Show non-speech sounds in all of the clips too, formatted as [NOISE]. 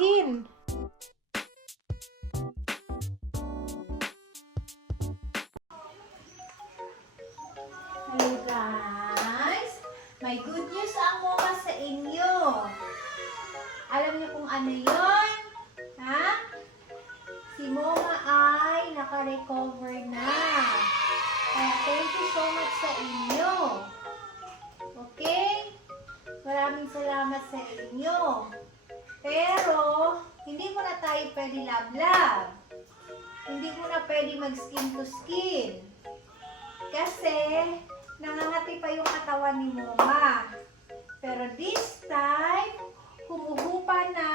atakihin. Hello guys! May good news ako sa inyo. Alam niyo kung ano yon? Ha? Si Moma ay naka-recover na. Kaya thank you so much sa inyo. Okay? Maraming salamat sa inyo. Pero, hindi mo na tayo pwede love-love. Hindi mo na pwede mag-skin to skin. Kasi, nangangati pa yung katawan ni Moma. Pero this time, humuhupa na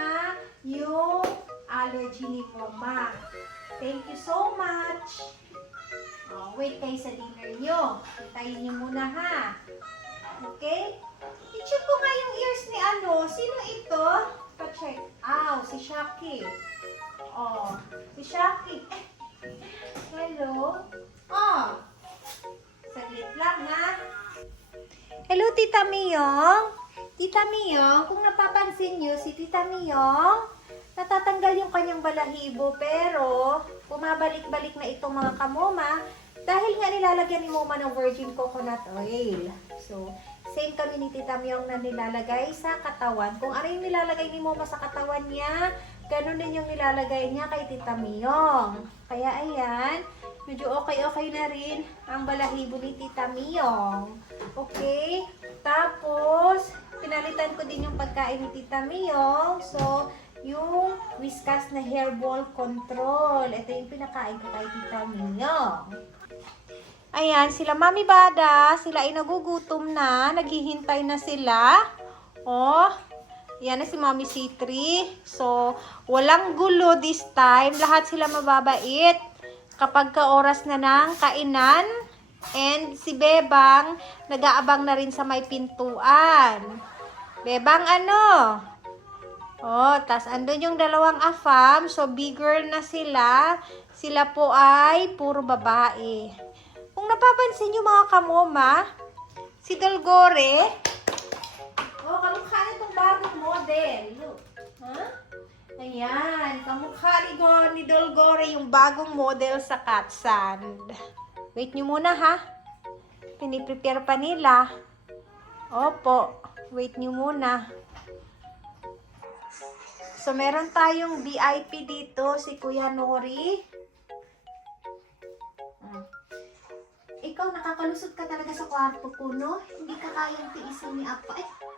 yung allergy ni Moma. Thank you so much. Oh, wait kayo sa dinner nyo. Hintayin nyo muna ha. Okay? I-check ko nga yung ears ni ano. Shaki. Oh, si Shaki. [LAUGHS] Hello? Oh, saglit lang ha. Hello, Tita Miyong. Tita Miyong, kung napapansin niyo, si Tita Miyong, natatanggal yung kanyang balahibo, pero bumabalik-balik na itong mga kamoma dahil nga nilalagyan ni Moma ng virgin coconut oil. So, same kami ni Tita Miyong na nilalagay sa katawan. Kung ano yung nilalagay ni Moma sa katawan niya, ganun din yung nilalagay niya kay Tita Miyong. Kaya ayan, medyo okay-okay na rin ang balahibo ni Tita Miyong. Okay? Tapos, pinalitan ko din yung pagkain ni Tita Miyong. So, yung Whiskas na Hairball Control. Ito yung pinakain ko kay Tita Miyong. Ayan, sila Mami Bada, sila ay nagugutom na, naghihintay na sila. Oh, yan na si Mami C3. So, walang gulo this time. Lahat sila mababait kapag ka oras na ng kainan. And si Bebang, nag-aabang na rin sa may pintuan. Bebang ano? Oh, tas andun yung dalawang afam. So, big girl na sila. Sila po ay puro babae. Kung napapansin nyo mga kamoma, si Dolgore, model. Look. Ha? Ayan, kamukha ni, Go- ni Dolgore yung bagong model sa cat sand. Wait nyo muna ha. Piniprepare pa nila. Opo, wait nyo muna. So, meron tayong VIP dito, si Kuya Nori. Mm. Ikaw, nakakalusot ka talaga sa kwarto ko, no? Hindi ka kayang tiisin ni Apa. Inakoy,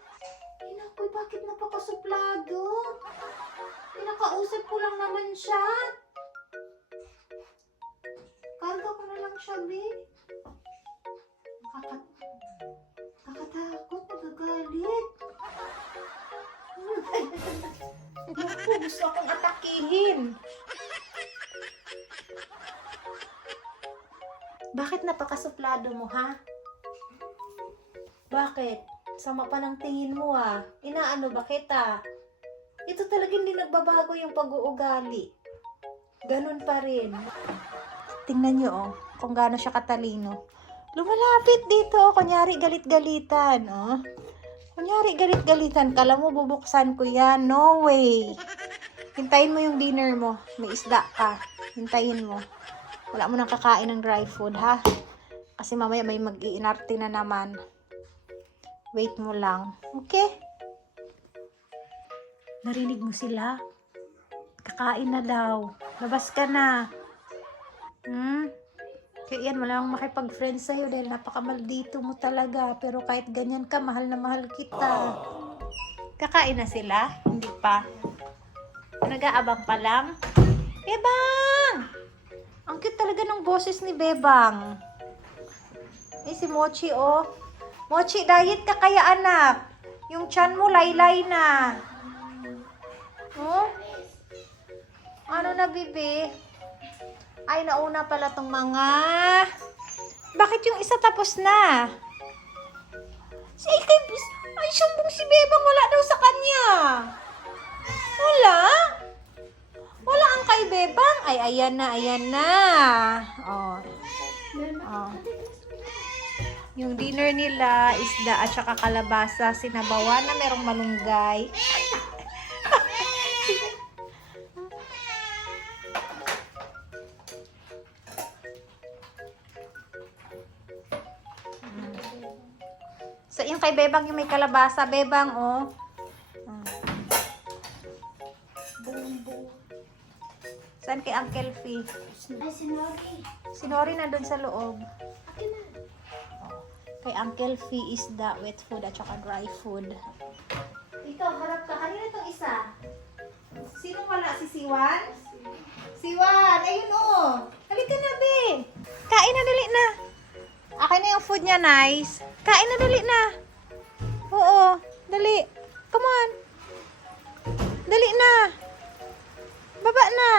bakit napakasuplado? Pinakausap ko lang naman siya. Karga ko na lang siya, babe. Nakakat... Nakatakot, nagagalit. Naku, gusto akong atakihin. Bakit napakasuplado mo, ha? Bakit? Sama pa ng tingin mo, ah. Inaano ba kita? Ito talaga hindi nagbabago yung pag-uugali. Ganun pa rin. Tingnan nyo, oh, kung gaano siya katalino. Lumalapit dito, oh, kunyari galit-galitan, oh. Kunyari galit-galitan, kala mo bubuksan ko yan. No way. Hintayin mo yung dinner mo. May isda ka. Hintayin mo. Wala mo nang kakain ng dry food, ha? Kasi mamaya may mag-iinarte na naman. Wait mo lang. Okay? Narinig mo sila? Kakain na daw. Labas ka na. Hmm? Kaya yan, wala makipag-friend sa'yo dahil napakamaldito mo talaga. Pero kahit ganyan ka, mahal na mahal kita. Kakain na sila? Hindi pa. Nag-aabang pa lang? Bebang! Ang cute talaga ng boses ni Bebang. Eh, si Mochi, oh. Mochi, diet ka kaya, anak. Yung chan mo, laylay na. Oh? Ano na, bibi? Ay, nauna pala tong mga... Bakit yung isa tapos na? Si kay... Ay, sumbong si Bebang. Wala daw sa kanya. Wala? Wala ang kay Bebang? Ay, ayan na, ayan na. Oh. Oh. Yung dinner nila, isda at saka kalabasa, sinabawan na merong malunggay. [LAUGHS] So, yung kay Bebang, yung may kalabasa, Bebang, oh. Saan kay Uncle Fee? Ay, sinori. Sinori na doon sa loob. Akin na. Kay Uncle Fee is the wet food at saka dry food. Ikaw, harap ka. Kanina itong isa. Sino wala? Si Siwan? Siwan! Ayun o! Halika na, be! Kain na, dali na! Akin na yung food niya, nice. Kain na, dali na! Oo, dali. Come on. Dali na. Baba na.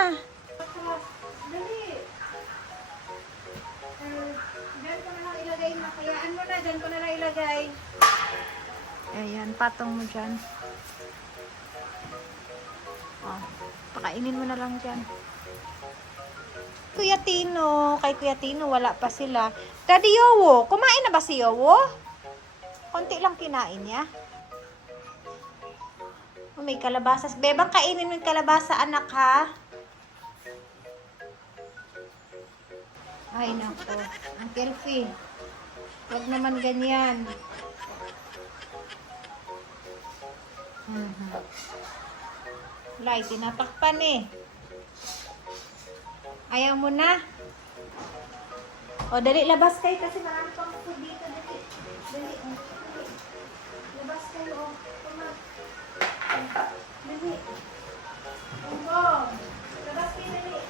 Makayaan mo na. Diyan ko na lang ilagay. Ayan, patong mo dyan. Oh, pakainin mo na lang dyan. Kuya Tino, kay Kuya Tino, wala pa sila. Daddy Yowo, kumain na ba si Yowo? Konti lang kinain niya. Oh, may kalabasas. Bebang, kainin mo yung kalabasa, anak, ha? Ay, nako. Ang Kelfie. Huwag naman ganyan. Mhm. Lai, tinatakpan eh. Ayaw mo na? O, dali, labas kayo kasi marami pang food dito. Dali, dali, oh, dali. Labas kayo, oh. On. Dali. Bongbong. Labas kayo, dali.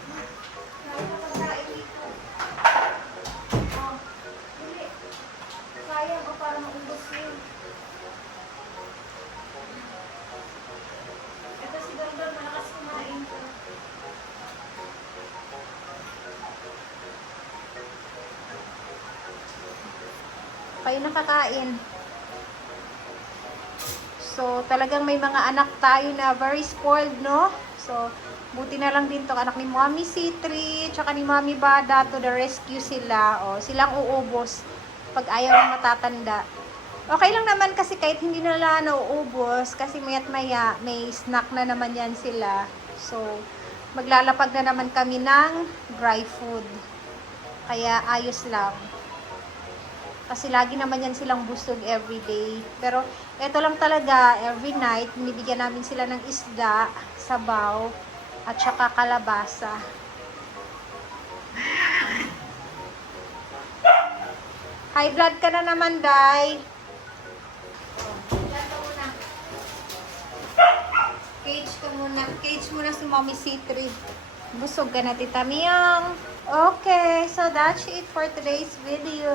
Kayo nakakain. So, talagang may mga anak tayo na very spoiled, no? So, buti na lang din to anak ni Mommy C3, tsaka ni Mommy Bada to the rescue sila. O, silang uubos pag ayaw ng matatanda. Okay lang naman kasi kahit hindi nila nauubos, kasi mayat maya may snack na naman yan sila. So, maglalapag na naman kami ng dry food. Kaya ayos lang. Kasi lagi naman yan silang busog every day. Pero ito lang talaga, every night, binibigyan namin sila ng isda, sabaw, at saka kalabasa. [LAUGHS] High blood ka na naman, Day. Cage ka muna. Cage muna si Mommy C3. Busog ka na, Tita Miyang. Okay, so that's it for today's video.